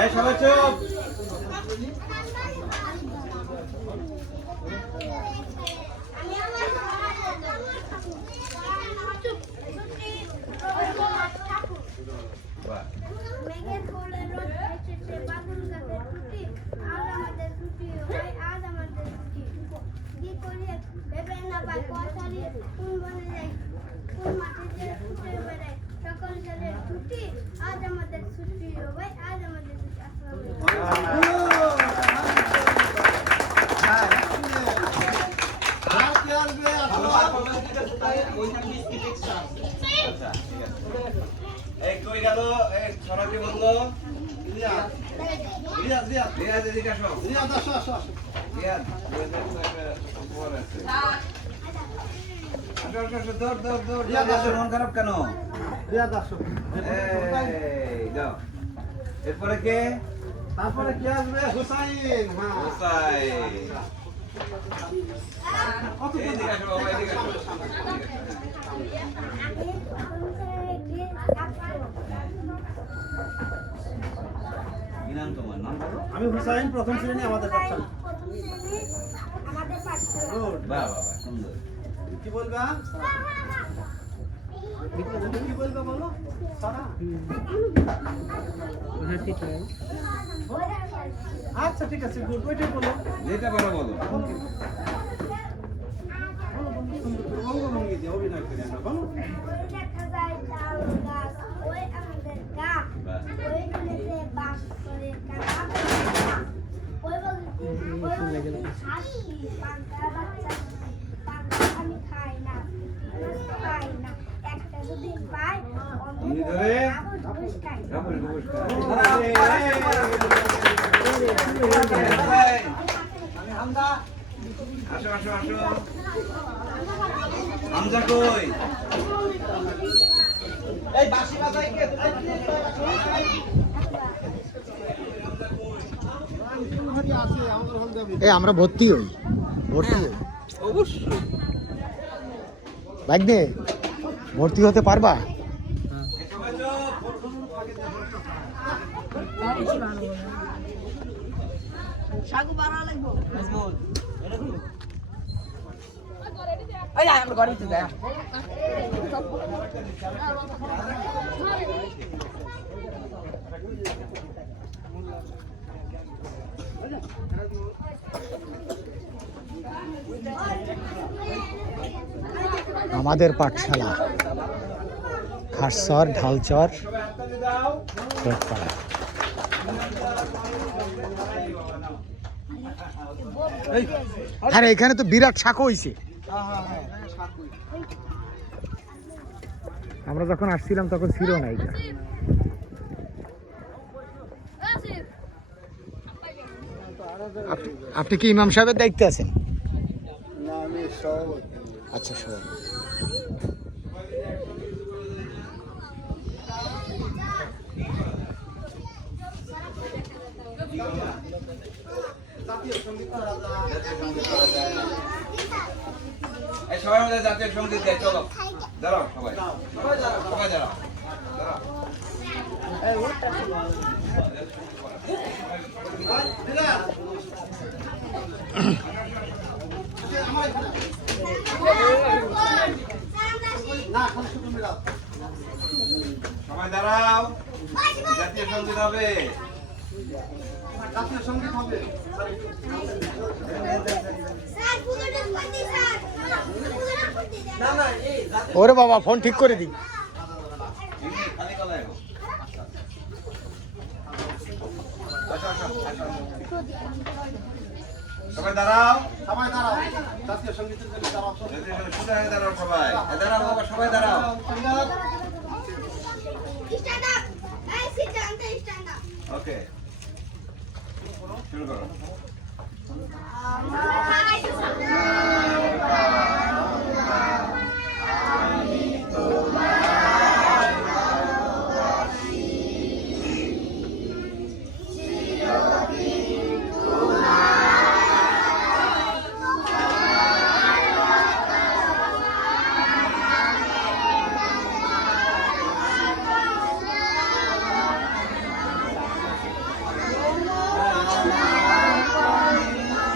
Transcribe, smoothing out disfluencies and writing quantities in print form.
এই সবাই চুপ। মেঘের কোলে রোদ এসেছে, বাদল গাছে টুটি, আজ আমাদের ছুটি, ভাই আজ আমাদের ছুটি। কি করি ভেবে না পাই, কথা নিয়ে কোন বনে যাই, কোন মাটিতে ছুটে বেড়াই, সকল ছেলের ছুটি, আজ আমাদের ছুটি, ভাই আজ আমাদের ছুটি। এই কই গেল? এই ছড়াকে বললো রিয়াদ এদিকে আসো। রিয়াদ আসো আসো আসো। রিয়াদ খবর আছে। আসো আসো আসো, দৌড় দৌড় দৌড়। রিয়াদ আসো, মন খারাপ কেন? রিয়াদ আসো। এই যাও। এরপরে কে? তারপরে কে আসবে? হুসাইন। হ্যাঁ হুসাইন। এদিকে আসো বাবা, এদিকে আসো। কি নাম তোমার? নাম বলো। আমি হুসাইন, প্রথম শ্রেণী আমাদের পাঠশালা। গুড। বাহ বাহ বাহ, সুন্দর। কি বলবা? কি বলবা বলো? সারা। আচ্ছা ঠিক আছে, গুড। ওইটাই বলো। যেটা বলো বলো। অঙ্গভঙ্গি দিয়ে অভিনয় করে আমরা বলো। তুমি ধরে রাবণ নমস্কার। আসো আসো আসো। হামজা কই? এই বাঁশি বাজাই কে? এই আমরা ভর্তি হই, ভর্তি হই অবশ্যই। ভাগ্নে, ভর্তি হতে পারবা? সাগু বাড়া লাগবো এই আমরা ঘরে তো দেখ আমাদের পাঠশালা খাসচর, ঢালচর, রথপাড়া। আরে এখানে তো বিরাট শাক হইছে। আমরা যখন আসছিলাম তখন ছিল না এইটা। আপনি কি ইমাম সাহেবের দায়িত্বে আছেন? আচ্ছা সভাপতি। এই সবাই মিলে জাতীয় সঙ্গীত গাই, চলো দাঁড়াও সবাই, সবাই দাঁড়াও। সবাই দাঁড়াও, জাতীয় সঙ্গীত হবে। জাতীয় সঙ্গীত হবে। ওরে বাবা, ফোন ঠিক করে দিই। খালি গলায় হোক। সবাই দাঁড়াও, সবাই দাঁড়াও, জাতীয় সঙ্গীতের জন্য দাঁড়াও। সোজা হয়ে দাঁড়াও সবাই। দাঁড়াও বাবা, সবাই দাঁড়াও। ওকে, শুরু করো।